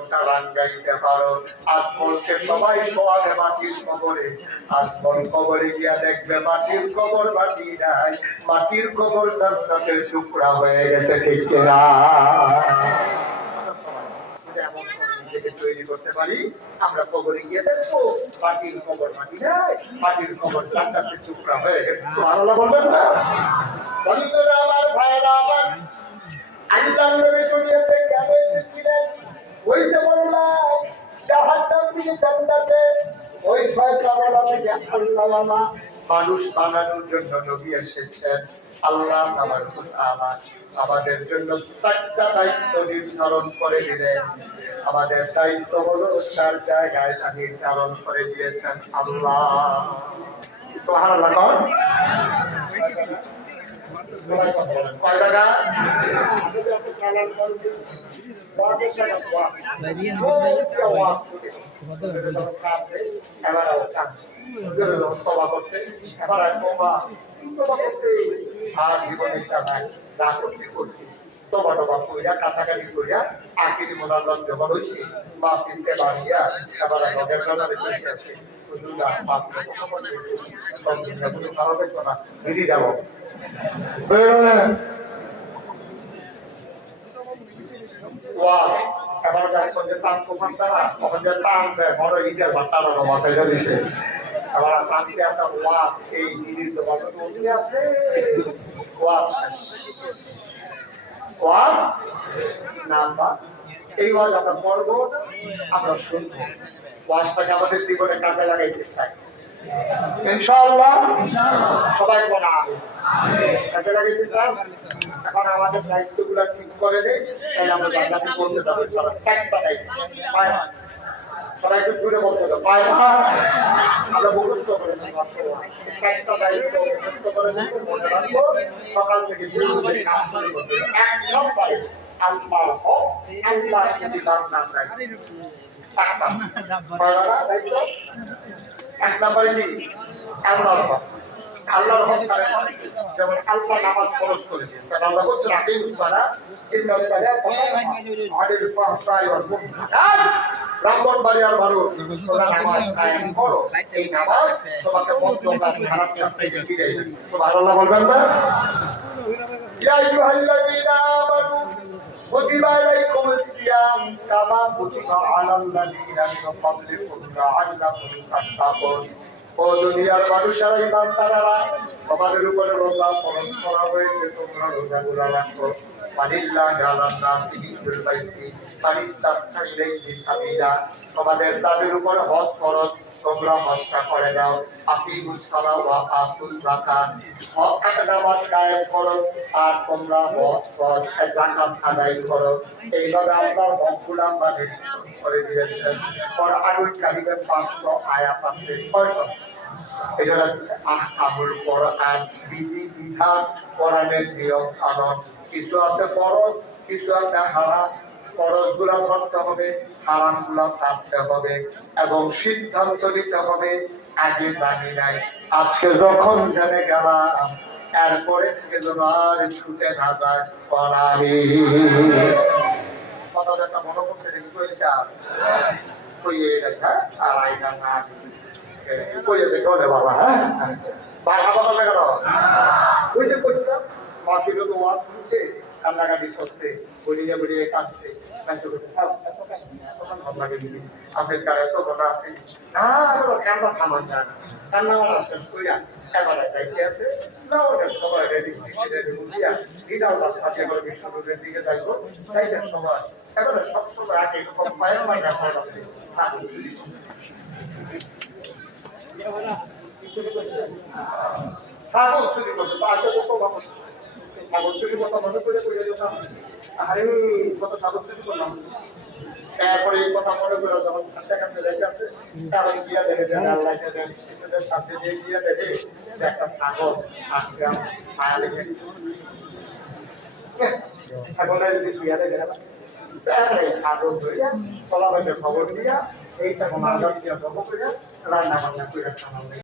মনটা রাঙ্গাইতে পারো। আজ বলছে সবাই শোয়াবে মাটির কবরে, আজ বল কবরে গিয়া দেখবে মাটির কবর মাটি নাই, মাটির কবর জান্নাতের টুকরা হয়ে গেছে, ঠিক কিনা? তৈরি করতে পারি, আমরা কবরে গিয়ে দেখবো মাটির কবর মাটি নাই, মাটির কবর জান্নাতের টুকরা হয়ে গেছে। সুবহানাল্লাহ বলবেন না? বন্ধুরা আমার, ভাইরা আমার, আল্লাহর নবী দুনিয়াতে কেন এসেছিলেন? ওই যে বললাম জাহান্নাম থেকে জান্নাতে, ওই শয়তানওয়ালা থেকে আল্লাহওয়ালা মানুষ বানানোর জন্য নবী এসেছেন। আল্লাহ তাআলা আমাদের জন্য চারটা দায়িত্ব নির্ধারণ করে দিলেন। আমাদের দায়িত্ব হলো চার জায়গায় নির্ধারণ করে দিয়েছেন আল্লাহ। সুবহানাল্লাহ। কয় জায়গা? আর জীবনে যা করছি করছি, তোমা টবা কইরা কাছাকাছি কইরা আখিরি মোনাজাত যখন হইছে মা চিনতে পারিয়া এবার নগের নজরে চলে আসছে। হুজুরা মাফ করে সব দিনটা কোনো ভালো দেখো না, বেরিয়ে যাবো। এবার যখন যে টান সুপার ছাড়া তখন যে টান দেয় বড় ঈদের ভাট্টাটা মাথায় দিছে। এবার টানতে একটা ওয়াজ, এই গিরির তো কত উঠে আছে, ওয়াজ ওয়াজ নাম্বার, এই ওয়াজ আমরা পড়বো, আমরা শুনবো, ওয়াজটাকে আমাদের জীবনে কাজে লাগাইতে চাই ইনশাআল্লাহ। সবাই বলা কাজে লাগাইতে চান। এখন আমাদের দায়িত্বগুলো ঠিক করে দেয়, তাই আমরা জান্নাতে পৌঁছে যাবো। একটা দায়িত্ব সবাইকে জুড়ে বলতে হবে, আমরা মুখস্থ করে একটা দায়িত্ব মুখস্থ করে মনে রাখবো। সকাল থেকে শুরু করে কাজ শুরু করতে হবে। এক নম্বরে আল্লাহ হক, আল্লাহ যদি বান্দার দায়িত্ব। এক নম্বরে কি? আল্লাহর হক। আল্লাহর হক যেমন আল্লাহ নামাজ ফরজ করে দিয়েছেন। আল্লাহ বলছেন আকিমুস সালাত ইন্নাস সালাতা আনিল ফাহশাই ওয়াল মুনকার। ব্রাহ্মণবাড়িয়ার মানুষ, তোমরা নামাজ কায়েম করো, এই নামাজ তোমাকে মন্দ কাজ খারাপ কাজ থেকে ফিরিয়ে দেবে। সুবহানাল্লাহ বলবেন না? ইয়া আইয়ুহাল্লাযীনা আমানু কুতিবা আলাইকুমুস সিয়াম কামা কুতিবা আলাল লাযীনা মিন ক্বাবলিকুম লাআল্লাকুম তাত্তাকুন। ও দুনিয়ার মানুষেরা, ইমানদারেরা, তোমাদের উপরে রোজা ফরজ করা হয়েছে, তোমরা রোজাগুলো রাখো। ওয়ালিল্লাহি আলান নাসি হিজ্জুল বাইতি মান ইসতাতা ইলাইহি সাবিলা। তোমাদের তাদের উপরে হজ ফরজ, তোমরা হজটা করে দাও। আকিমুস সালাহ ওয়া আতুজ যাকাত, হক নামাজ কায়েম করো আর তোমরা হজ যাকাত আদায় করো। এইভাবে আল্লাহর হকগুলো আমাদের করে দিয়েছেন। কোরআনুল কারীমে 500 আয়াত আছে। 600 এটা আহকামুল কোরআন, বিধি বিধান, কোরআনের নিয়ম কানুন। কিছু আছে ফরজ, কিছু আছে হারাম। ফরজগুলা ধরতে হবে, হারামগুলা ছাড়তে হবে এবং সিদ্ধান্ত নিতে হবে আগে জানি নাই, আজকে যখন জেনে গেলাম এরপরে থেকে যেন আর ছুটে না যায়। আমি কথা যেটা মনে করছে আর আইনা না কইয়ে দেখো রে বাবা। হ্যাঁ বারহা কথা না কেন ওই যে করছিলাম মাটিরও তো ওয়াজ শুনছে, কান্নাকাটি করছে, বলিয়ে বলিয়ে কাঁদছে, আপনার কারে তো ঘটনা আছে না, কান্না থামান যান, কান্না মারা শেষ করিয়া এবারে যাইতে আছে। সবাই রেডি দিয়া বিড়াল রাস্তা দিয়ে করে বিশ্বরোডের দিকে যাইব, যাইতে সময় এবারে সবসময় আগে পায়ের মার্কা খরচ আছে। ছাগল চুরি করছে, ছাগল চুরি কথা মনে করে আরে কত ছাগল চুরি করলাম। তারপরে এই কথা মনে করে যখন কাছাকাছি রেখে আছে, কারণ গিয়া দেখে স্টেশনের সাথে দিয়ে গিয়া দেখে একটা ছাগল আজকে আছে মায়া লেখে ছাগলের যদি শুয়া দেখে তারপরে এই ছাগল ধরিয়া তলাবাইতে খবর দিয়া এই ছাগল দিয়া খবর করিয়া রান্না বান্না করে খাওয়া